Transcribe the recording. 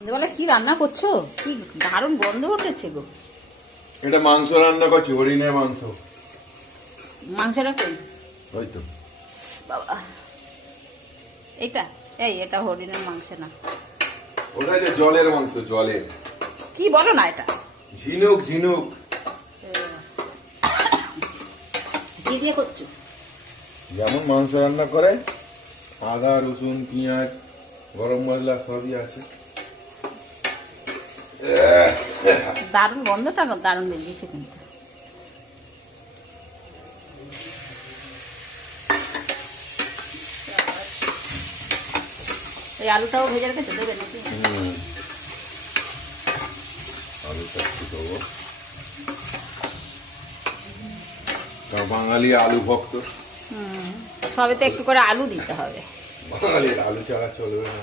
সন্ধ্যেবেলা কি রান্না করছো? কি দারুণ গন্ধ উঠেছে গো। এটা মাংস রান্না করছি, হরিণের মাংস। মাংসটা কই? ওই তো বাবা, এটা এটা হরিণের মাংস না, ওটা যে জলের মাংস, জলের। কি বলো না, এটা ঝিনুক ঝিনুক। কি দিয়ে করছো? যেমন মাংস রান্না করে, আদা রসুন পেঁয়াজ গরম মশলা সবই আছে। দারুণ গন্ধটা দারুণ বেরিয়েছে কিন্তু। এই আলুটাও ভেজে রেখেছো, দেবে নাকি? আলু চাচ্ছি দেবো, বাঙালি আলু ভক্ত। সবে তো একটু করে আলু দিতে হবে। বাঙালির আলু ছাড়া চলবে না।